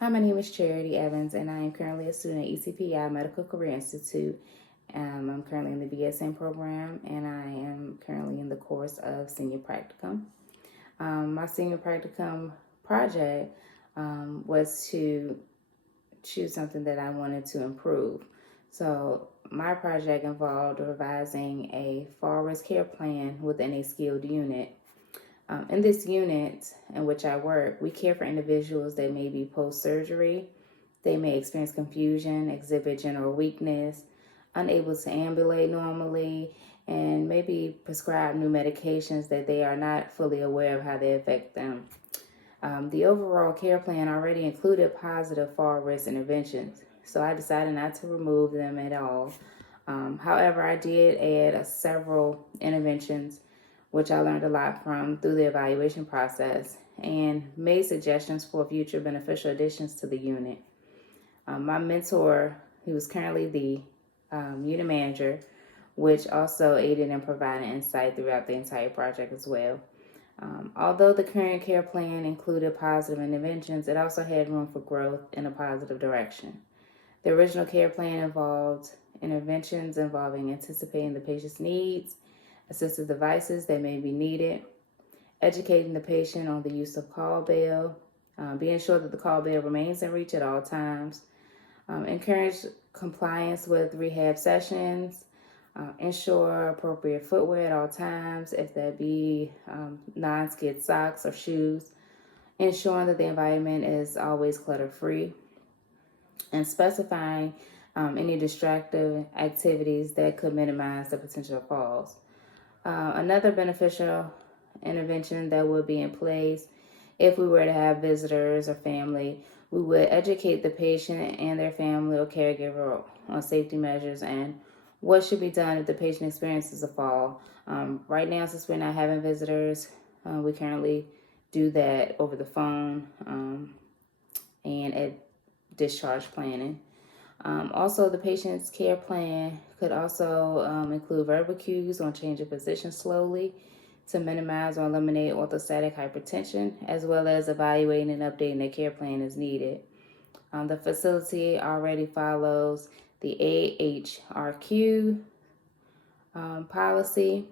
Hi, my name is Charity Evans, and I am currently a student at ECPI Medical Career Institute. I'm currently in the BSN program, and I am currently in the course of Senior Practicum. My Senior Practicum project was to choose something that I wanted to improve. So my project involved revising a fall risk care plan within a skilled unit. In this unit in which I work, we care for individuals that may be post-surgery. They may experience confusion, exhibit general weakness, unable to ambulate normally, and maybe prescribed new medications that they are not fully aware of how they affect them. The overall care plan already included positive fall risk interventions, so I decided not to remove them at all. However, I did add several interventions which I learned a lot from through the evaluation process, and made suggestions for future beneficial additions to the unit. My mentor, who is currently the unit manager, which also aided in providing insight throughout the entire project as well. Although the current care plan included positive interventions, it also had room for growth in a positive direction. The original care plan involved interventions involving anticipating the patient's needs, assistive devices that may be needed, educating the patient on the use of call bell, being sure that the call bell remains in reach at all times, encourage compliance with rehab sessions, ensure appropriate footwear at all times, if that be non-skid socks or shoes, ensuring that the environment is always clutter-free, and specifying any distractive activities that could minimize the potential falls. Another beneficial intervention that would be in place if we were to have visitors or family, we would educate the patient and their family or caregiver on safety measures and what should be done if the patient experiences a fall. Right now, since we're not having visitors, we currently do that over the phone and at discharge planning. Also, the patient's care plan could also include verbal cues on change of position slowly to minimize or eliminate orthostatic hypertension, as well as evaluating and updating their care plan as needed. The facility already follows the AHRQ policy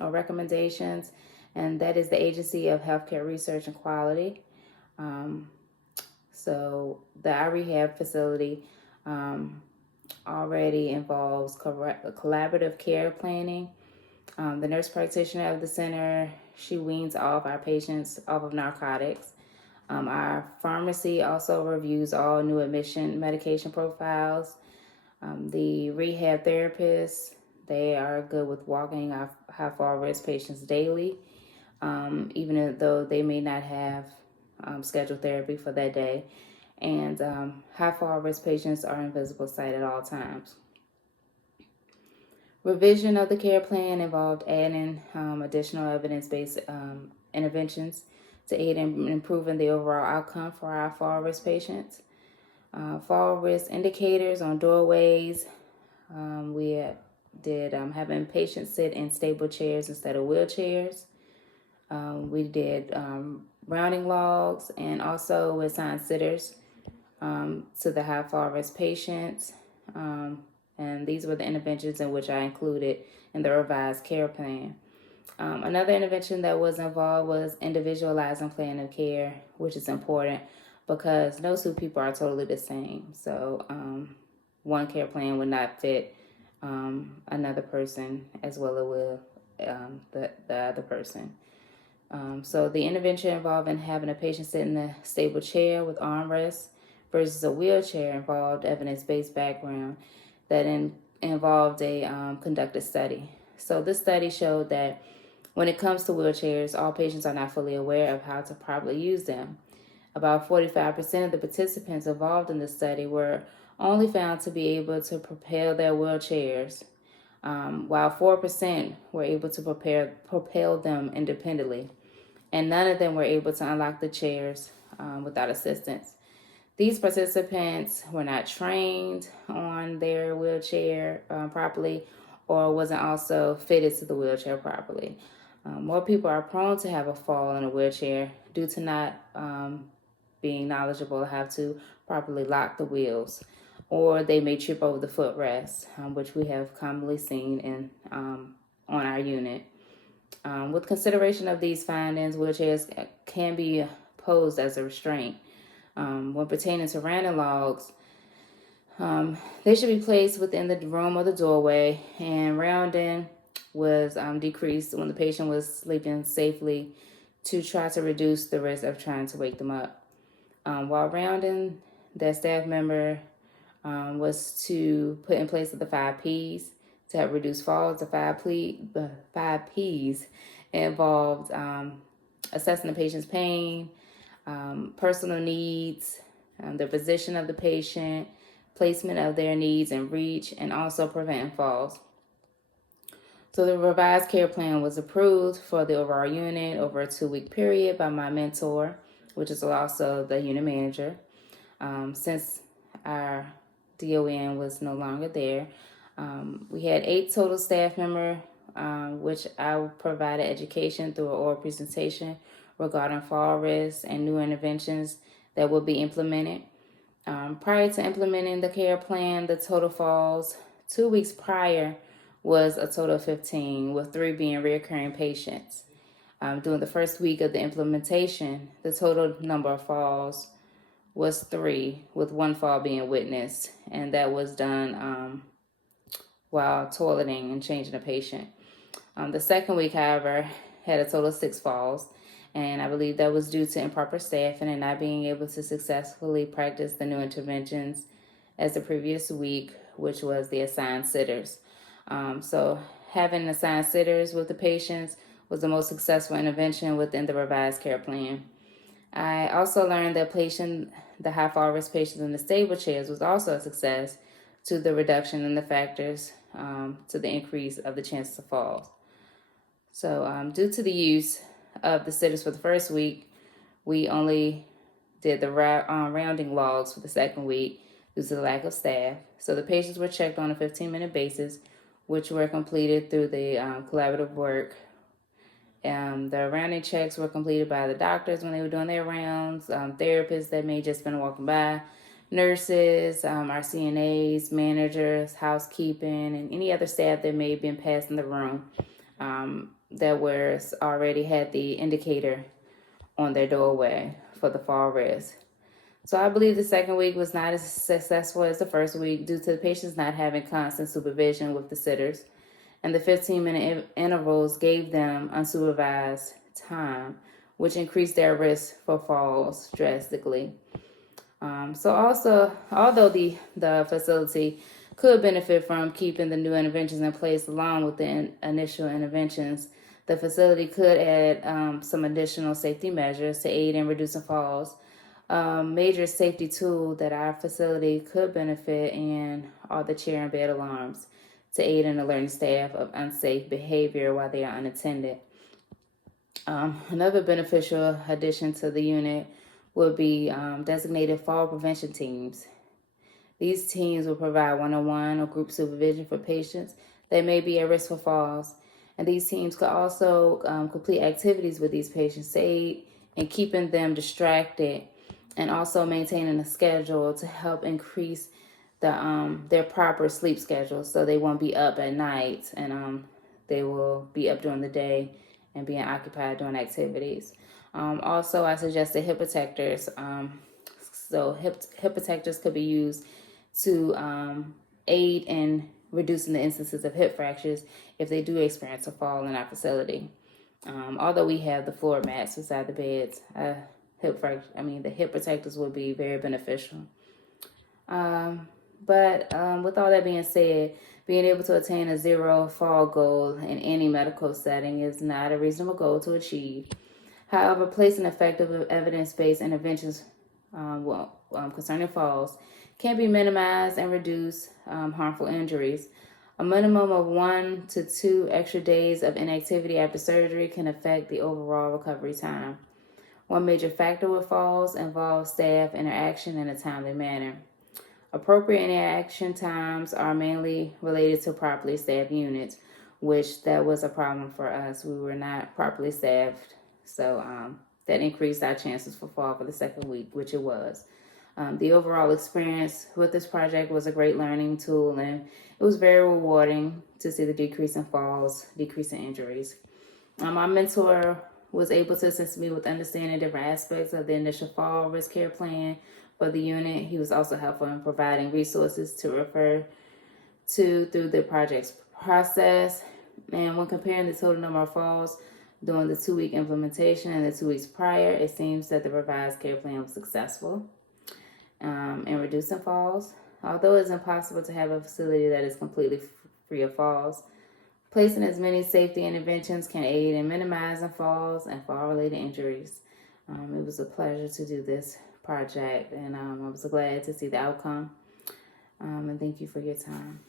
or recommendations, and that is the Agency of Healthcare Research and Quality. So the iRehab facility already involves collaborative care planning. The nurse practitioner of the center, she weans off our patients off of narcotics. Our pharmacy also reviews all new admission medication profiles. The rehab therapists, they are good with walking our high fall risk patients daily, even though they may not have scheduled therapy for that day. And high fall risk patients are in visible sight at all times. Revision of the care plan involved adding additional evidence-based interventions to aid in improving the overall outcome for our fall risk patients. Fall risk indicators on doorways. We did having patients sit in stable chairs instead of wheelchairs. We did rounding logs and also assigned sitters to the high fall risk patients. And these were the interventions in which I included in the revised care plan. Another intervention that was involved was individualizing plan of care, which is important because no two people are totally the same. So one care plan would not fit another person as well as will the other person. So the intervention involving having a patient sit in a stable chair with armrests versus a wheelchair involved evidence-based background that involved a conducted study. So this study showed that when it comes to wheelchairs, all patients are not fully aware of how to properly use them. About 45% of the participants involved in the study were only found to be able to propel their wheelchairs, while 4% were able to propel them independently, and none of them were able to unlock the chairs without assistance. These participants were not trained on their wheelchair properly or wasn't also fitted to the wheelchair properly. More people are prone to have a fall in a wheelchair due to not being knowledgeable how to properly lock the wheels, or they may trip over the footrest, which we have commonly seen on our unit. With consideration of these findings, wheelchairs can be posed as a restraint. When pertaining to random logs, they should be placed within the room or the doorway, and rounding was decreased when the patient was sleeping safely to try to reduce the risk of trying to wake them up. While rounding, that staff member was to put in place of the 5 P's to help reduce falls. The 5 P's involved assessing the patient's pain, personal needs, the position of the patient, placement of their needs in reach, and also preventing falls. So the revised care plan was approved for the overall unit over a 2-week period by my mentor, which is also the unit manager. Since our DON was no longer there, we had 8 total staff members, which I provided education through an oral presentation regarding fall risks and new interventions that will be implemented. Prior to implementing the care plan, the total falls 2 weeks prior was a total of 15, with 3 being recurring patients. During the first week of the implementation, the total number of falls was 3, with 1 fall being witnessed, and that was done while toileting and changing a patient. The second week, however, had a total of 6 falls, and I believe that was due to improper staffing and not being able to successfully practice the new interventions as the previous week, which was the assigned sitters. So having assigned sitters with the patients was the most successful intervention within the revised care plan. I also learned that placing the high fall risk patients in the stable chairs was also a success to the reduction in the factors to the increase of the chances of falls. So due to the use of the sitters for the first week, we only did the rounding logs for the second week due to the lack of staff. So the patients were checked on a 15-minute basis, which were completed through the collaborative work. The rounding checks were completed by the doctors when they were doing their rounds, therapists that may just been walking by, nurses, our CNAs, managers, housekeeping, and any other staff that may have been passed in the room that was already had the indicator on their doorway for the fall risk. So I believe the second week was not as successful as the first week due to the patients not having constant supervision with the sitters, and the 15-minute intervals gave them unsupervised time, which increased their risk for falls drastically. So also, although the facility could benefit from keeping the new interventions in place along with the initial interventions, the facility could add some additional safety measures to aid in reducing falls. Major safety tool that our facility could benefit in are the chair and bed alarms to aid in alerting staff of unsafe behavior while they are unattended. Another beneficial addition to the unit would be designated fall prevention teams. These teams will provide one-on-one or group supervision for patients that may be at risk for falls. And these teams could also complete activities with these patients to aid in keeping them distracted and also maintaining a schedule to help increase their proper sleep schedule so they won't be up at night and they will be up during the day and being occupied doing activities. Also, I suggested hip protectors. So hip protectors could be used to aid in reducing the instances of hip fractures if they do experience a fall in our facility. Although we have the floor mats beside the beds, the hip protectors would be very beneficial. But with all that being said, being able to attain a 0 fall goal in any medical setting is not a reasonable goal to achieve. However, placing effective evidence-based interventions concerning falls can be minimized and reduce harmful injuries. A minimum of 1 to 2 extra days of inactivity after surgery can affect the overall recovery time. One major factor with falls involves staff interaction in a timely manner. Appropriate interaction times are mainly related to properly staffed units, which that was a problem for us. We were not properly staffed, so that increased our chances for fall for the second week, which it was. The overall experience with this project was a great learning tool, and it was very rewarding to see the decrease in falls, decrease in injuries. My mentor was able to assist me with understanding different aspects of the initial fall risk care plan for the unit. He was also helpful in providing resources to refer to through the project's process. And when comparing the total number of falls during the 2-week implementation and the 2 weeks prior, it seems that the revised care plan was successful in reducing falls. Although it's impossible to have a facility that is completely free of falls, placing as many safety interventions can aid in minimizing falls and fall-related injuries. It was a pleasure to do this project, and I was glad to see the outcome. And thank you for your time.